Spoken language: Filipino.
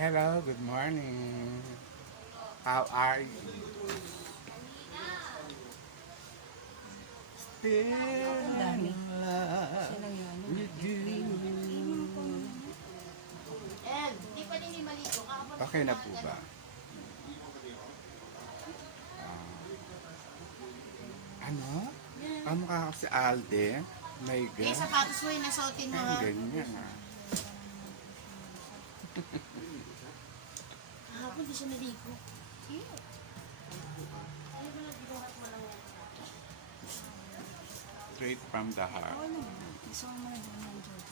Hello, good morning. How are you? Still in love with you. Di pa din maligo. Okay na po ba? Ano? Ang mukha ko si Alde? My Eh, God. sapatos mo yung nasuotin mo. Ang ganyan ah. Kahapon di siya naligo. Straight from the heart. Gusto mo na doon ng George.